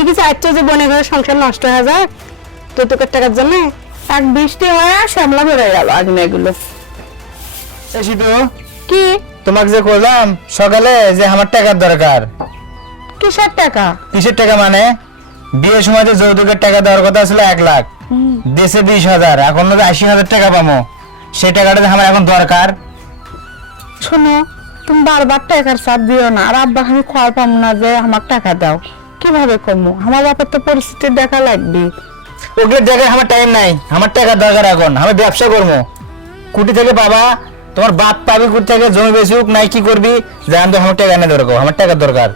তুমি কি চাইছো যে বোনের ঘরে সংসার নষ্ট হয়ে যাক যৌতুকের টাকার জন্য? এক বৃষ্টি হয়ে শ্যামলা বেড়ে গেল আগুনে এগুলো। এসিটো কি তোমাকে যে করলাম সকালে যে আমার টাকার দরকার। কিসের টাকা? কিসের টাকা মানে বিয়ের সময় যে যৌতুকের টাকা দেওয়ার কথা ছিল 1 লাখ, দেশে 20,000, এখন 80,000 টাকা পাবো। সেই টাকাটা যে আমার এখন দরকার। শোনো, তুমি বারবার টাকার চাপ দিও না। আর আব্বা আমি খোয়ার পাবো না যে আমার টাকা দাও, কিভাবে কমো? আমার বাপের তো পরিস্থিতি দেখা লাগবে। ওগুলো দেখার আমার টাইম নাই, আমার টাকার দরকার এখন। আমি ব্যবসা করবো, কুটি থেকে বাবা তোমার বাপ পাবি, কুটি থেকে জমি বেচুক নাই কি করবি জান, তো আমার টাকা এনে দরকার, আমার টাকার দরকার।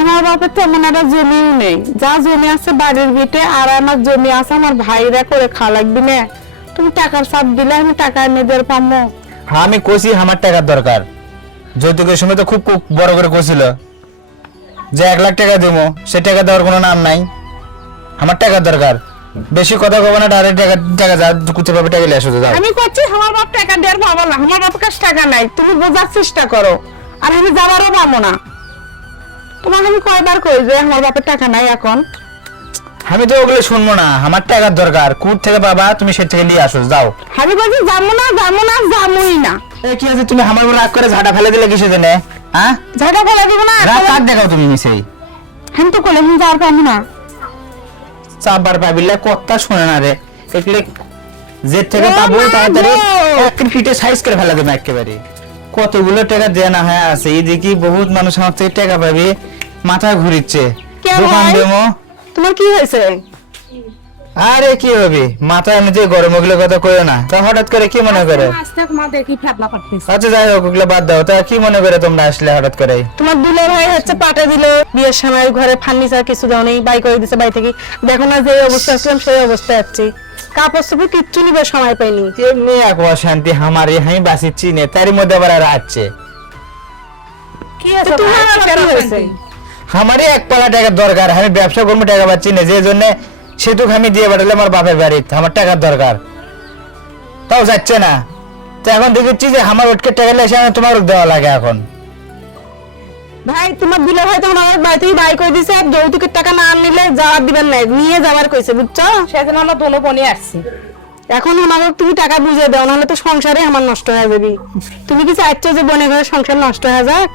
আমার বাপের তেমন একটা জমিও নেই, যা জমি আছে বাড়ির ভিটে, আর আমার জমি আছে আমার ভাইরা করে খাওয়া লাগবে না। তুমি টাকার চাপ দিলে আমি টাকা এনে দিয়ে পাবো? হ্যাঁ আমি কইছি আমার টাকার দরকার। যৌতুকের সময় তো খুব বড় করে কইছিল যে 1 লাখ টাকা দেবো, সে টাকা দেওয়ার কোনো নাম নাই। আমার টাকার দরকার, বেশি কথা কব না, ডাইরেক্ট টাকা যা কুচে পাবে টাকা নিয়ে আসো যাও। আমি করছি আমার বাপ টাকা দেওয়ার পাবো না, আমার বাপের কাছে টাকা নাই, তুমি বোঝার চেষ্টা করো। আর আমি যাবারও পাবো না। তোমাকে আমি কয়বার কই যে আমার বাপের টাকা নাই এখন? আমি তো ওগুলো শুনবো না, আমার টাকার দরকার। কুট থেকে বাবা তুমি সে থেকে নিয়ে আসো যাও। আমি বলছি যাবো না, যাবোই না। কি আছে তুমি আমার উপর রাগ করে ঝাঁটা ফেলে দিলে কিসের জন্য? হ্যাঁ ঝাড়া ফেলে দিব না, রাগ কাট দেখাও তুমি নিচেই। আমি তো কলে আমি যাওয়ার পাবো না। চাপবার পাবিলে কথা শোনে না রে, এগুলো যে থেকে পাবো তাড়াতাড়ি এক ফিটে সাইজ করে ফেলে দেবো একেবারে। কতগুলো টাকা দেয়া না হয় আছে, এদিকে বহুত মানুষ আমার থেকে টাকা পাবে, মাথা ঘুরিচ্ছে। কে দোকান ভাই? দেবো। তোমার কি হয়েছে? আরে কি হবে, মাথা এমনিতে গরম, ওগুলো কথা কইও না। তা হঠাৎ করে কি মনে করে? আজকে মা দেখি ফেদলা পারতেছে। আচ্ছা যাই হোক, ওগুলো বাদ দাও। তা কি মনে করে তোমরা আসলে হঠাৎ করে? তোমার দুলে ভাই হচ্ছে পাঠা দিল বিয়ের সময়, ঘরে ফার্নিচার কিছু দাও নেই, বাই করে দিছে বাই থেকে। দেখো না যে অবস্থা ছিলাম সেই অবস্থায় আছি, কাপড় চোপড় কিচ্ছু নিবে সময় পাইনি। এমনি এক অশান্তি আমারই, আমি বাঁচিচ্ছি নে, তারই মধ্যে আবার আর আসছে। কি আছে তোমার আবার কি হয়েছে? আমারই 1 পালা টাকার দরকার, আমি ব্যবসা করবো, টাকা পাচ্ছি না, যে জন্য সেটুক আমি দিয়ে পাঠালে আমার বাপের বাড়িতে। আমার টাকার দরকার, তাও যাচ্ছে না। তো এখন দেখেছি যে আমার ওটকে টাকা এসে আমি তোমার দেওয়া লাগে এখন। ভাই তোমার দুলে ভাই তোমার আমার বাড়ি থেকে বাই করে দিছে, আর যৌতুকের টাকা না নিলে যাওয়ার দিবেন না, নিয়ে যাওয়ার কইছে, বুঝছো? সেজন্য আমরা দোনো বনে আসছি। এখন আমাকে তুমি টাকা বুঝিয়ে দাও, নাহলে তো সংসারে আমার নষ্ট হয়ে যাবে। তুমি কি চাইছো যে বোনের ঘরে সংসার নষ্ট হয়ে যাক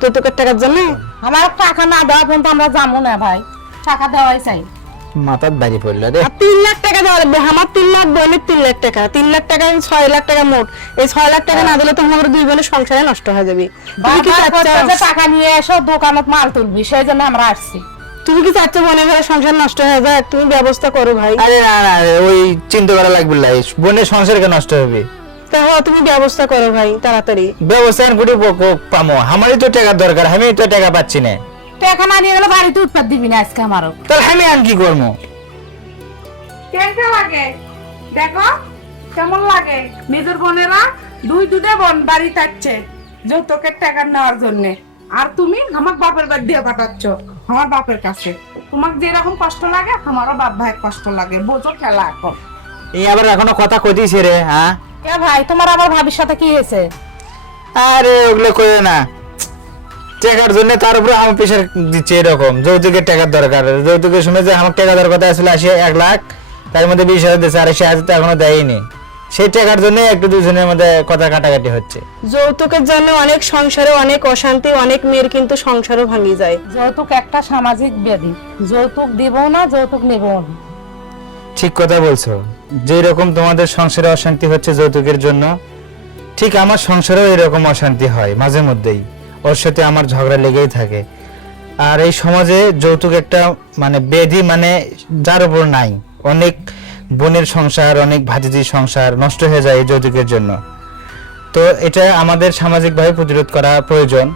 যৌতুকের টাকার জন্য? আমার টাকা না দেওয়া পর্যন্ত আমরা যাবো না ভাই, টাকা দেওয়াই চাই। মাথার বাড়ি পড়লো রে। আর 3 লাখ টাকা দেওয়া লাগবে আমার, 3 লাখ বোনের 3 লাখ টাকা, 3 লাখ টাকা 6 লাখ টাকা মোট। এই 6 লাখ টাকা না দিলে তো আমার 2 বোনের সংসারে নষ্ট হয়ে যাবে। তুমি কি বারবার করতে যে চাচ্ছো? টাকা নিয়ে এসো দোকানত মাল তুলবি, সেই জন্য আমরা আসছি। তুমি কি চাচ্ছো বোনের ঘরে সংসার নষ্ট হয়ে যাক? তুমি ব্যবস্থা করো ভাই। আরে না না, ওই চিন্তা করা লাগবে না, বোনের সংসারকে নষ্ট হবে। তাহলে তুমি ব্যবস্থা করো ভাই তাড়াতাড়ি। ব্যবস্থা গুটি পামো, আমারই তো টাকার দরকার, আমি তো টাকা পাচ্ছি না। টাকা না নিয়ে গেলে বাড়িতে উৎপাদ দিবি না আজকে আমারও। তাহলে আমি আর কি করবো? কেমন লাগে দেখো, কেমন লাগে? নিজের বোনেরা দুইটা বোন বাড়ি থাকছে যৌতুকের টাকা নেওয়ার জন্য, আর তুমি আমার বাপের বাড়ি দিয়ে পাঠাচ্ছ আমার বাপের কাছে। তোমাকে যেরকম কষ্ট লাগে আমারও বাপ ভাই কষ্ট লাগে, বোঝো খেলা এখন। এই আবার এখনো কথা কইতিছে রে। হ্যাঁ এ ভাই তোমার আবার ভাবির সাথে কি হয়েছে? আরে ওগুলো কইও না, টাকার জন্য তার উপরে আমার প্রেশার দিচ্ছে এরকম। যৌতুকের টাকার দরকার, যৌতুকের সময় যে আমার টাকা দরকার আসলে 1 লাখ, তার মধ্যে 20,000 দিচ্ছে, আর 80,000 তো এখনো দেয়নি। সেই টাকার জন্য একটু দুজনের মধ্যে কথা কাটাকাটি হচ্ছে। যৌতুকের জন্য অনেক সংসারে অনেক অশান্তি, অনেক মেয়ের কিন্তু সংসারও ভাঙি যায়। যৌতুক একটা সামাজিক ব্যাধি, যৌতুক দেবো না, যৌতুক নেবো না। ঠিক কথা বলছো, যেই রকম তোমাদের সংসারে অশান্তি হচ্ছে যৌতুকের জন্য, ঠিক আমার সংসারেও এরকম অশান্তি হয় মাঝে মধ্যেই। ওর সাথে আমার ঝগড়া লেগেই থাকে। আর এই সমাজে যৌতুক একটা মানে ব্যাধি, মানে যার উপর নাই। অনেক বোনের সংসার, অনেক ভাতিজির সংসার নষ্ট হয়ে যায় এই যৌতুকের জন্য। তো এটা আমাদের সামাজিকভাবে প্রতিরোধ করা প্রয়োজন।